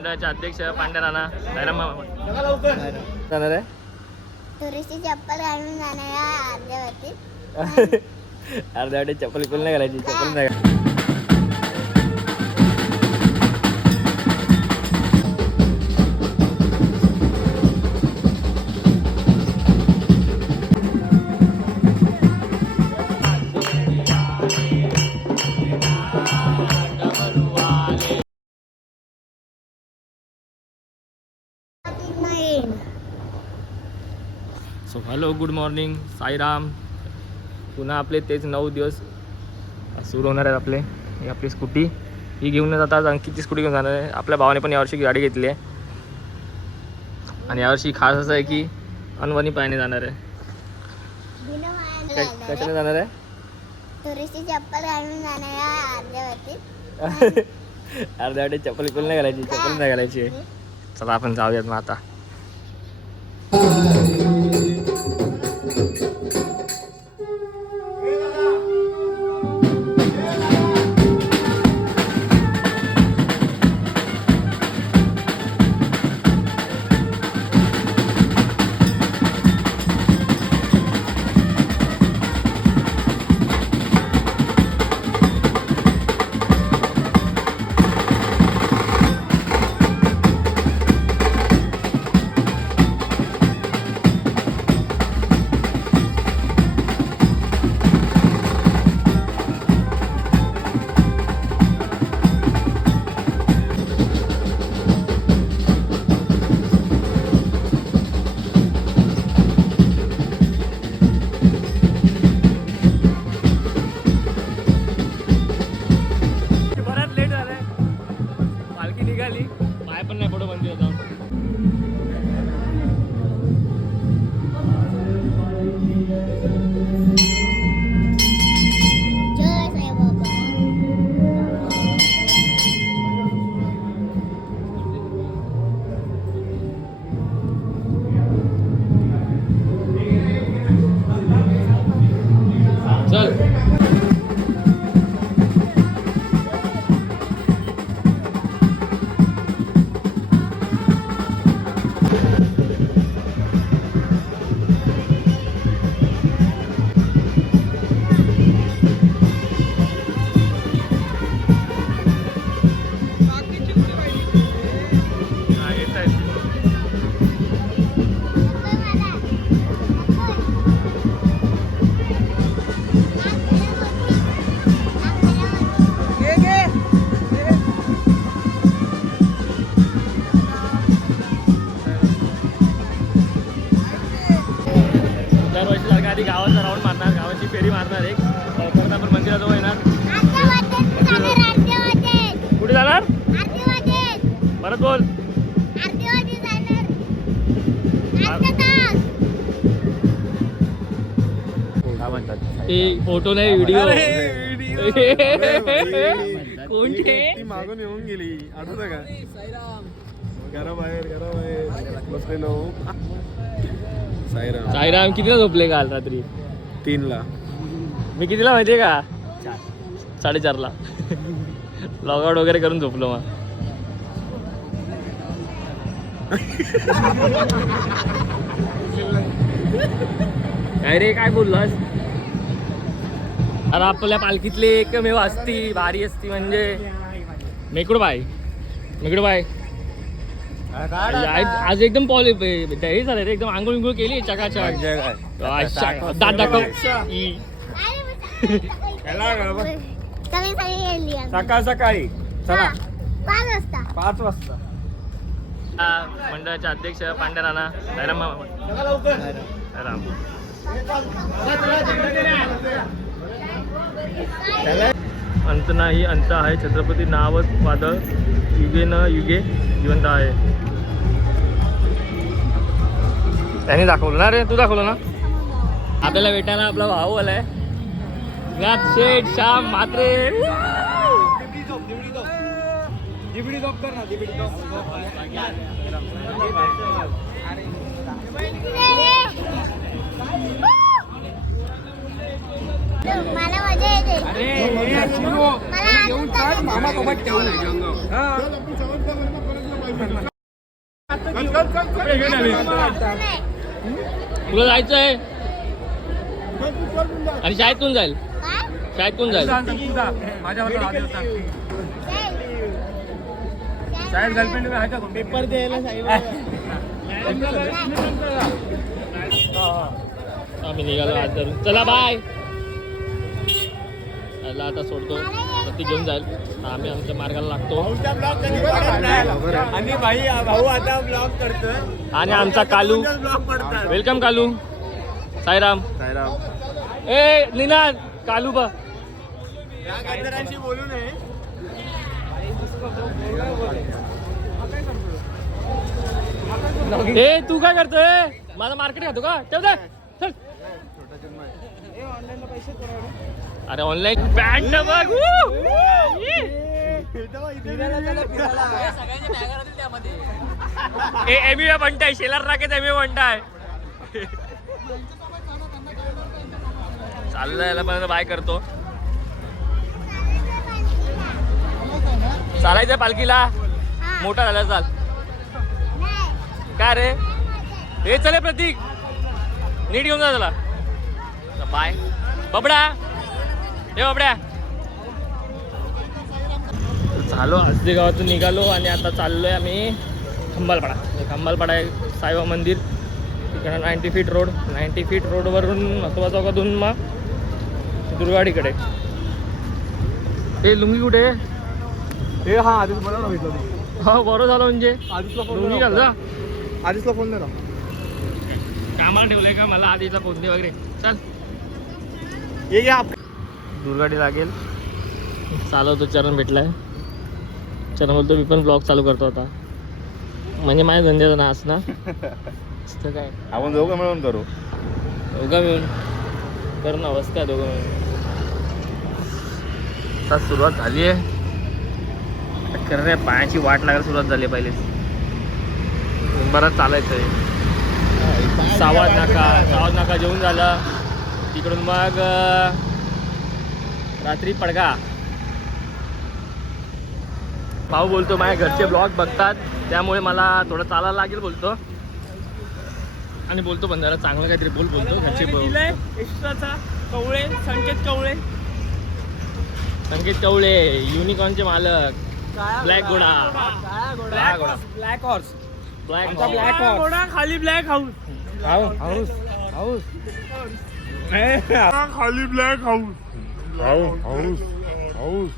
मंडळाचे अध्यक्ष पांड्या राणा सायराम मामा जाणार आहे? तुरीची चप्पल घालून जाणार अर्ध्यावरती. चप्पल नाही घालायची चप्पल. नाही हॅलो गुड मॉर्निंग साईराम. पुन्हा आपले तेच नऊ दिवस सुरू होणार आहेत आपले. ही आपली स्कूटी. ही घेऊन जातात अंकितची स्कूटी घेऊन जाणार आहे. आपल्या भावाने पण यावर्षी गाडी घेतली आहे. आणि यावर्षी खास असं आहे की अनवणी पायाने जाणार आहे. कशाने. जाणार आहे? तुरीची चप्पल घालून जाणार आहे अर्ध्यावरती. अर्ध्या वाटे चप्पल नाही घालायची चप्पल नाही घालायची. चला आपण जाऊयात मग आता. आधी गावाचा राऊंड मारणार गावाची फेरी मारणार एक. आपण मंदिराजवळ येणार. कुठे जाणार? परत बोल. ते फोटो नाही व्हिडिओ कोणते? मागून येऊन गेली. आठवत का? घराबाहेर घराबाहेर. बसलेलो. साईराम. साईराम कितीला झोपले काल रात्री? तीन ला मी कितीला माहितीये का? साडेचारला. लॉगआउट वगैरे करून झोपलो मग. काय रे काय बोललास? अरे आपल्या पालखीतली एकमेव असती भारी असती म्हणजे. मेकडो बाय मेकडो बाय आज आज एकदम पॉली हे झालं रे एकदम आंघोळ विंघोळ केली चकाचक. दात दाखव. आम्ही. सकाळ सकाळी. चला. हा, पाच वाजता. पाच वाजता. हा, मंडळाचे अध्यक्ष पांड्या राणा. राम अंत नाही अंत आहे. छत्रपती नावच वादळ. युगे न युगे जिवंत आहे. त्याने दाखवलं ना रे? तू दाखवलं ना? आपल्याला भेटायला आपला भाऊ आलाय. घात शेठ श्याम मात्रे मला मजा येते. मला आनंद होतो. तुला जायचं आहे आणि शाळेत कोण जाईल. काय शाळेत कोण जाईल शाळेत गर्लफ्रेंड पेपर द्यायला आम्ही निघालो आज चला बाय आता सोडतो. ती घेऊन जाईल. आम्ही आमच्या मार्गाला लागतो. आणि भाई भाऊ आता ब्लॉग करतोय. आणि आमचा कालू. वेलकम कालू. साईराम. साईराम. ए निनाद कालू बा बोलू नये. ए तू काय करतोय? माझा मार्केट खातो का? ठेव दे चल. अरे ऑनलाईन पॅन्ट बघ. एम ए म्हणताय शेलार राखेत एमी म्हणताय. चाललं याला पण बाय करतो. चालायचं पालखीला? मोठा झाला चाल. काय रे? हे चले प्रतीक. नीट घेऊन जा त्याला. बाय बबडा. हे बबड्या. झालो हसदे गावातून निघालो आणि आता चाललोय आम्ही खंबालपाडा. खंबालपाडा आहे साईबा मंदिर. तिकडं ninety feet road ninety feet रोडवरून महत्वा चौकातून मग दुर्गाडीकडे. हे लुंगी कुठे? हे हा आधीच ना भेटलो हा बरं झालं म्हणजे. आधीचला फोन लुंगी घाल जा आधीचला फोन नाही कामाला ठेवलंय का? मला आधीचा पोचणे वगैरे. चल. ये घ्या दुर्गाडी लागेल. चालवतो चरण भेटलाय. चरण बोलतो मी पण ब्लॉग चालू करतो आता. म्हणजे माझ्या धंद्याचा नाच ना? असतं काय? आपण दोघं मिळून करू. दोघं मिळून? कर ना बस काय दोघं मिळून? आता सुरुवात झाली आहे. कर रे पायाची वाट लागायला सुरुवात झाली आहे पहिले बरंच चालायचं आहे. सावध नाका सावध नाका जेवून झालं. तिकडून मग रात्री पडगा. भाऊ बोलतो माझ्या घरचे ब्लॉग बघतात त्यामुळे मला थोडं चालायला लागेल बोलतो. आणि बोलतो पण जरा चांगलं काहीतरी बोल बोलतो घरचे कवळे संकेत कवळे. संकेत कवळे युनिकॉर्नचे मालक. ब्लॅक घोडा. काळा घोडा. ब्लॅक हॉर्स ब्लॅक ब्लॅक घोडा खाली ब्लॅक हाऊस हाऊस. हाऊस खाली ब्लॅक हाऊस हाऊस हाऊस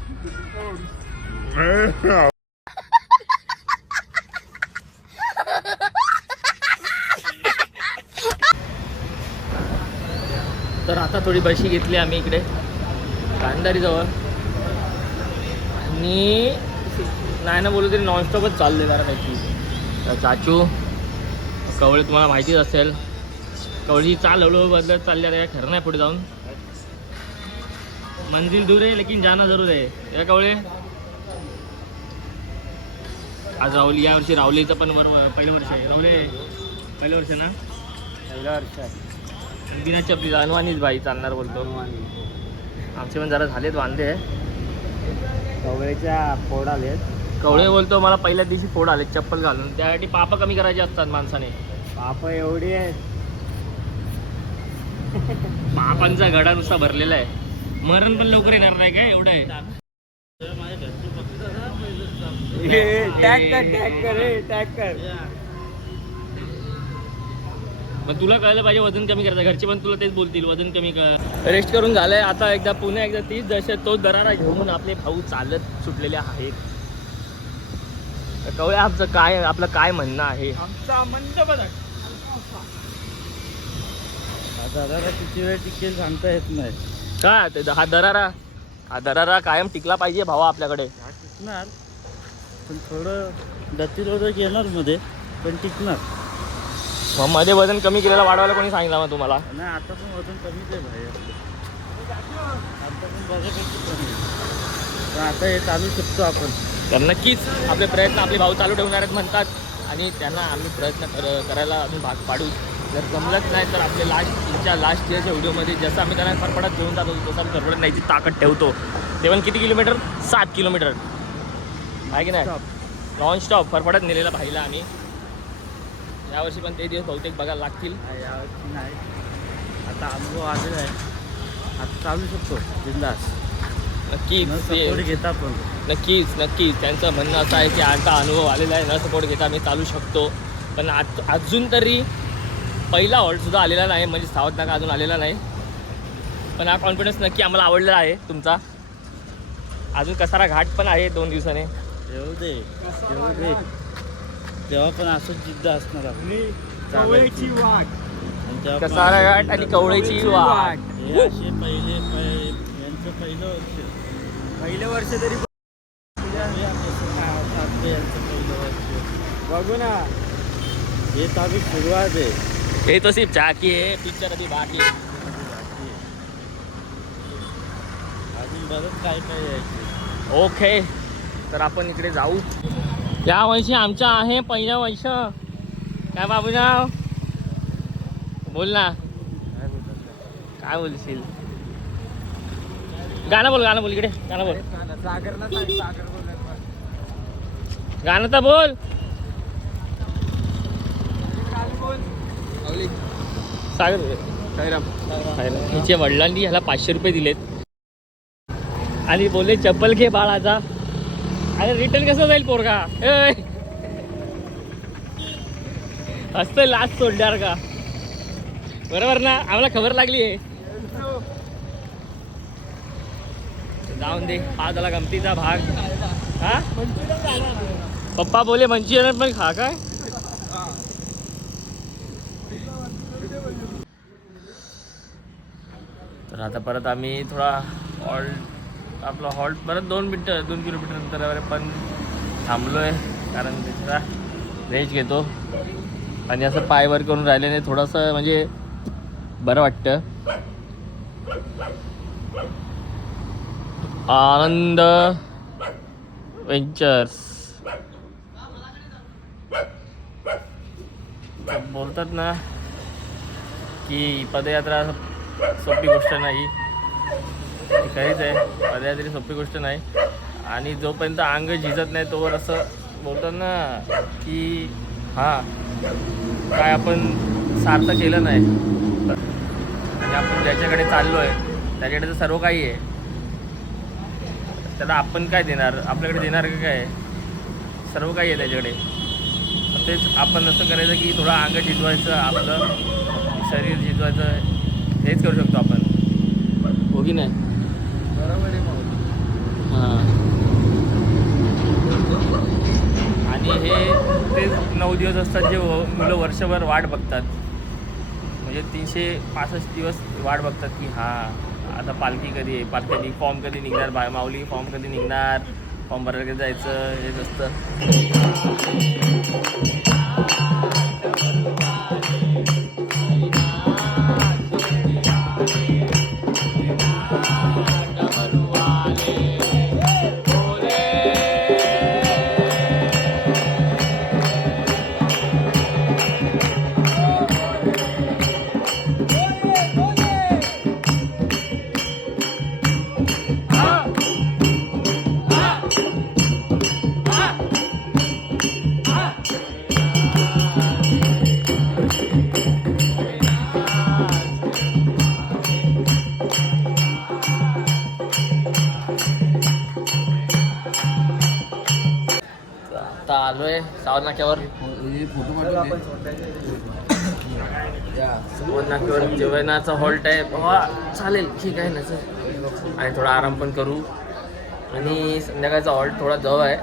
तर आता थोडी बशी घेतली आम्ही इकडे. गांधारीजवळ आणि नाही ना बोलू तरी नॉनस्टॉपच चालले जरा त्याची. तर चाचू कवळी तुम्हाला माहितीच असेल. कवळी चाल हळूहळू बदलत चालली काय खरं नाही पुढे जाऊन? मंजिल दूर आहे लेकिन जाना जरूर आहे. या कवळे. आज राहुली या वर्षी राहुलीचं पण वर पहिलं वर्ष आहे. राहुले पहिलं वर्ष ना? पहिला वर्ष आहे. बिना चपली अनवानीच बाई चालणार बोलतो. आमचे पण जरा झालेत वांदे. कवळेच्या फोड आले कवळे बोलतो मला पहिल्या दिवशी फोड आले चप्पल घालून. त्यासाठी पाप कमी करायचे असतात माणसाने. पाप एवढी आहे पापांचा गडा नुसता भरलेला आहे. मरण पण लवकर येणार नाही काय? एवढं आहे. टॅग कर टॅग कर रे टॅग कर. पण तुला कळलं पाहिजे वजन कमी करायचं घरचे पण तुला तेच बोलतील वजन कमी कर. रेस्ट करून झालंय. आता एकदा पुन्हा एकदा तीच दशत तो दरारा घेऊन आपले भाऊ चालत सुटलेले आहेत. तर कवळे आमचं काय आपलं काय म्हणणं आहे. आमचा दादा किती वेळ टिकेल सांगता येत नाही. काय ते? हा दरारा. हा दरारा कायम टिकला पाहिजे भावा आपल्याकडे. टिकणार. पण थोडं गतिरोधक येणार मध्ये पण टिकणार. मग मध्ये वजन कमी केलेलं वाढवायला कोणी सांगितलं मग तुम्हाला? नाही आता पण वजन कमीच आहे भाई आपलं आता पण कमी. पण आता हे चालू शकतो आपण. तर नक्कीच आपले प्रयत्न आपले भाऊ चालू ठेवणार आहेत म्हणतात. आणि त्यांना आम्ही प्रयत्न कर करायला आम्ही भाग पाडू. जर जमलंच नाही तर आपले लास्ट तीनच्या लास्ट इयरच्या व्हिडिओमध्ये जसं आम्ही त्यांना फरफडत घेऊन जातो तसं आम्ही फरफडत न्यायची ताकद ठेवतो. ते पण किती किलोमीटर सात किलोमीटर आहे की नाही? नॉनस्टॉप फरफडत नेलेला भाईला आम्ही. यावर्षी पण ते दिवस बहुतेक बघायला लागतील. नाही, यावर्षी नाही. आता अनुभव आलेला आहे. आता चालू शकतो बिंदास. नक्कीच ते- घेता पण. नक्कीच नक्कीच. त्यांचं म्हणणं असं आहे की आता अनुभव आलेला आहे. न सपोर्ट घेता मी चालू शकतो. पण आज अजून तरी पहिला हॉल्टसुद्धा आलेला नाही म्हणजे सावध नाका अजून आलेला नाही. पण हा कॉन्फिडन्स नक्की आम्हाला आवडलेला आहे तुमचा. अजून कसारा घाट पण आहे दोन दिवसाने. येऊ दे येऊ दे. तेव्हा पण असंच जिद्द असणार आपली चालायची. आणि तेव्हा पण कसारा असंच घाट जिद्द आणि कवळेची वाट हे असे पहिले पहि- यांचं पहिलं वर्ष. पहिले वर्ष तरी हे कसं काय होतं. आपलं यांचं पहिलं वर्ष. बघू ना. हे तर सुरुवात आहे. हे तो सिर्फ झाकी आहे पिक्चर अभी बाकी बरंच काय ओके तर आपण इकडे जाऊ. या वर्षी आमच्या आहे पहिलं वर्ष काय बाबूराव? बोल ना. काय बोलशील? गाणं बोल गाणं बोल इकडे. गाणं बोल. गाणं तर बोल. सागर. हिच्या वडिलांनी ह्याला पाचशे रुपये दिलेत. आणि बोलले चप्पल घे बाळाचा. अरे रिटर्न कसं जाईल पोरगा! असतं लास्ट सोडणार का? बरोबर ना? आम्हाला खबर लागली. आहे जाऊन दे. हा झाला गमतीचा भाग. हा? पप्पा बोले मंचुरियन पण खा काय? तर आता परत आम्ही थोडा हॉल्ट आपला हॉल्ट परत दोन मिनटं दोन किलोमीटर अंतरावर पण थांबलो आहे कारण त्याचा रेंज घेतो. आणि असं पायवर करून राहिल्याने थोडंसं म्हणजे बरं वाटतं. आनंद वेंचर्स बोलतात ना की पदयात्रा सोपी गोष्ट नाही. खरीच आहे. पदयात्री सोपी गोष्ट नाही. आणि जोपर्यंत अंग झिजत नाही तोवर असं बोलतात ना की हां काय आपण सार्थ केलं नाही. आणि आपण ज्याच्याकडे चाललो आहे त्याच्याकडे तर सर्व काही आहे. त्याला आपण काय देणार? आपल्याकडे देणार का काय? सर्व काही आहे त्याच्याकडे. मग तेच आपण असं करायचं की थोडं अंग झिजवायचं आपलं शरीर झिजवायचं हेच करू शकतो आपण. हो की नाही? बरोबर हां. आणि हे तेच नऊ दिवस असतात जे मुलं वर्षभर वाट बघतात. म्हणजे तीनशे पासष्ट दिवस वाट बघतात की हां आता पालखी कधी आहे? पालखी फॉर्म कधी निघणार? बा माऊली फॉर्म कधी निघणार? फॉर्म भरायला कधी जायचं? हेच असतं. सावध नाक्यावर. सावध नाक्यावर. जेवणाचा हॉल्ट आहे बाबा चालेल. ठीक आहे ना सर आणि थोडा आराम पण करू. आणि संध्याकाळचा हॉल्ट थोडा जवळ आहे.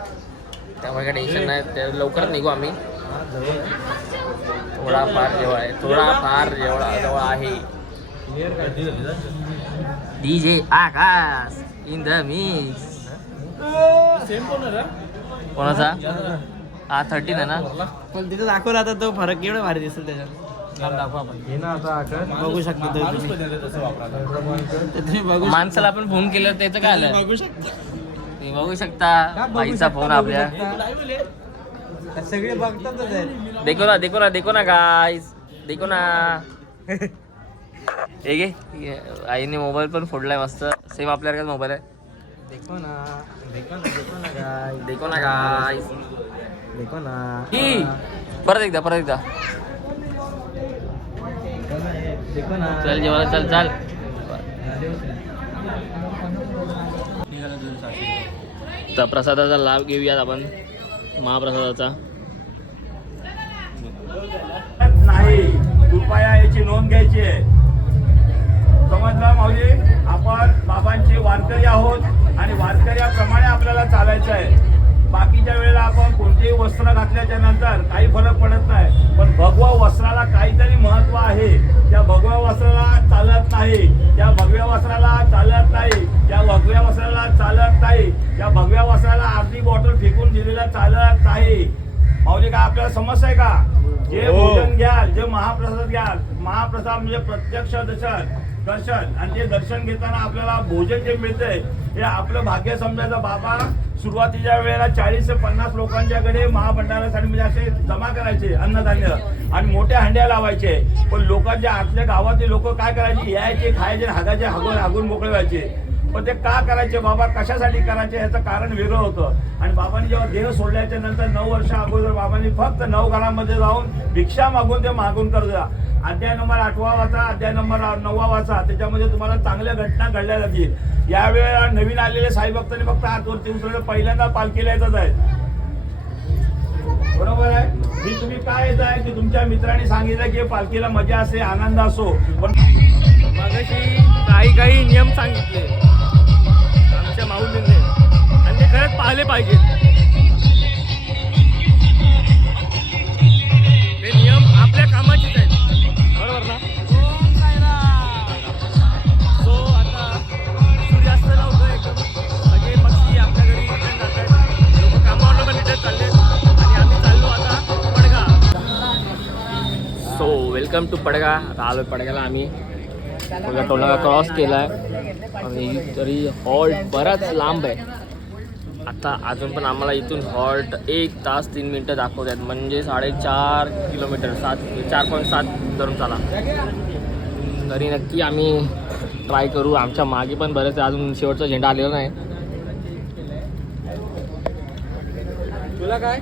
त्यामुळे काही टेन्शन नाही. त्या लवकर निघू आम्ही. थोडा फार जवळ आहे. थोडा फार जवळ जवळ आहे. DJ Akash in the mix कोणाचा? हा थर्टीन आहे ना? पण तिथे दाखवला आता तो फरक केवढा भारी दिसेल त्याच्यात. लांब दाखवा आपण. बघू शकता तो तुम्ही ते तुम्ही बघू शकता. माणसाला आपण फोन केलं त्याचं काय आलं? बघू शकता. तुम्ही बघू शकता. बाईचा फोन आपल्या. सगळे बघतातच आहेत देखो ना देखो ना देखो ना गाईस देखो ना. हे घे. हे आईने मोबाईल पण फोडलाय मस्त. सेम आपल्याकडे मोबाईल आहे. देखो ना देखो ना देखो ना काय देखो ना गाईस ई परत एकदा परत एकदा चल जेवायला चल चल तर प्रसादाचा लाभ घेऊयात आपण महाप्रसादाचा नाही. कृपया याची नोंद घ्यायची आहे. समजलं माऊली? आपण बाबांचे वारकरी आहोत आणि वारकऱ्याप्रमाणे आपल्याला चालायचं आहे. बाकीच्या वेळेला आपण कोणतेही वस्त्र घातल्याच्या नंतर काही फरक पडत नाही. पण भगवा वस्त्राला काहीतरी महत्त्व आहे. त्या भगव्या वस्त्राला चालत नाही. त्या भगव्या वस्त्राला चालत नाही. त्या भगव्या वस्त्राला चालत नाही. त्या भगव्या वस्त्राला अर्धी बॉटल फेकून दिलेला चालत नाही. माऊली काय आपल्याला समस्या आहे का? जे भोजन घ्याल जे महाप्रसाद घ्याल महाप्रसाद म्हणजे प्रत्यक्ष दर्शन. दर्शन. आणि ते दर्शन घेताना आपल्याला भोजन जे मिळतंय हे आपलं भाग्य समजायचं. बाबा सुरुवातीच्या वेळेला चाळीस ते पन्नास लोकांच्याकडे महाभंडारासाठी म्हणजे असे जमा करायचे अन्नधान्य आणि मोठ्या हंड्या लावायचे. पण लोकांच्या आतल्या गावातले लोक काय करायचे? यायचे खायचे हागाचे हागून हागून मोकळे व्हायचे. पण ते का करायचे? बाबा कशासाठी करायचे? ह्याचं कारण वेगळं होतं. आणि बाबांनी जेव्हा देह सोडल्याच्या नंतर नऊ वर्ष अगोदर बाबांनी फक्त नऊ घरामध्ये जाऊन भिक्षा मागून ते मागून कर्ज अध्याय नंबर आठवा वाचा अध्याय नंबर नववा वाचा. त्याच्यामध्ये तुम्हाला चांगल्या घटना घडल्या जातील. यावेळेला नवीन आलेले साई भक्तांनी फक्त हात उतरलं पहिल्यांदा पालखीला येतच आहे. बरोबर आहे? मी तुम्ही काय येत आहे की तुमच्या मित्रांनी सांगितलं की पालखीला मजा असे आनंद असो. पण मागाशी काही काही नियम सांगितले. आमच्या माऊलींनी. आणि ते खरंच पाहिले पाहिजेत. टू पडगा आता आलो पडग्याला आम्ही. टोलनाका क्रॉस केला आहे आणि तरी हॉल्ट बराच लांब आहे. आता अजून पण आम्हाला इथून हॉल्ट एक तास तीन मिनटं दाखवत आहेत म्हणजे साडेचार किलोमीटर सात चार पॉईंट सात धरून चाला. तरी नक्की आम्ही ट्राय करू. आमच्या मागे पण बरेच. अजून शेवटचा झेंडा आलेला नाही. तुला काय?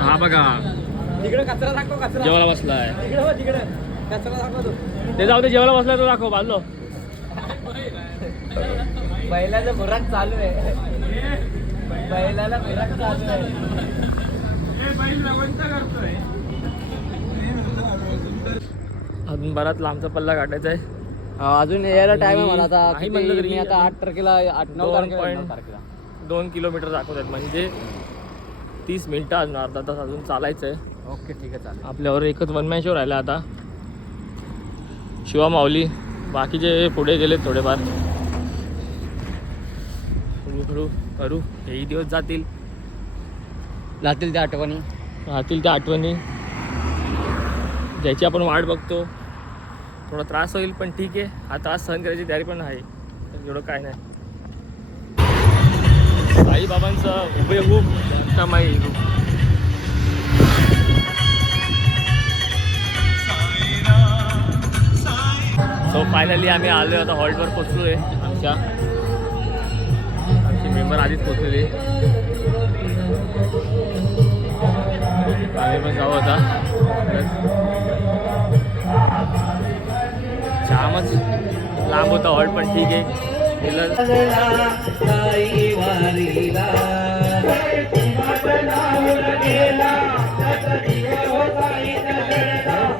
हा बघा. जेवायला बसलाय. हो तू. जाऊ दे जेवायला बसलाय तो दाखव बाजलो बैलाचं बुराक चालू आहे. बैलाला बुराक चालू आहे. अजून बराच लांबचा पल्ला काटायचा आहे. अजून यायला टाइम आहे मला आता. किती? म्हणलं तरी मी आता आठ तारखेला आठ नऊ दोन तारखेला point- नऊ तारखेला. दोन किलोमीटर दाखवत आहेत म्हणजे तीस मिनटं अजून अर्धा तास अजून चालायचं आहे ओके ठीक आहे चालेल. आपल्यावर एकच वन मॅन शो राहिला आता. शिवा माऊली बाकीचे पुढे गेलेत थोडेफार. हळूहळू करू हेही दिवस जातील. जातील त्या आठवणी. राहतील त्या आठवणी. ज्याची आपण वाट बघतो. थोडा त्रास होईल पण ठीक आहे. हा त्रास सहन करायची तयारी पण आहे. तर एवढं काय नाही. साईबाबांचं हुबेहूब भक्तमाई रूप. सो फायनली आम्ही आलो आता हॉल्टवर पोचलो आहे आमच्या. आमची मेंबर आधीच पोचलेली. आम्ही पण जाऊ आता. जामच लांब होता हॉल्ट पण ठीक आहे. गेलं.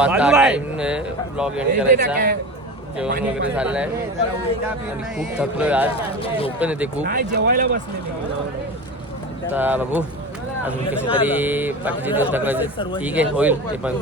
आता टाइम ब्लॉग एंड करायचा. जेवण वगैरे झालंय. आणि खूप थकलोय आज. झोप येते खूप. आता बघू. अजून कशी तरी बाकीचे दिवस दाखवायचे ठीक आहे होईल ते पण.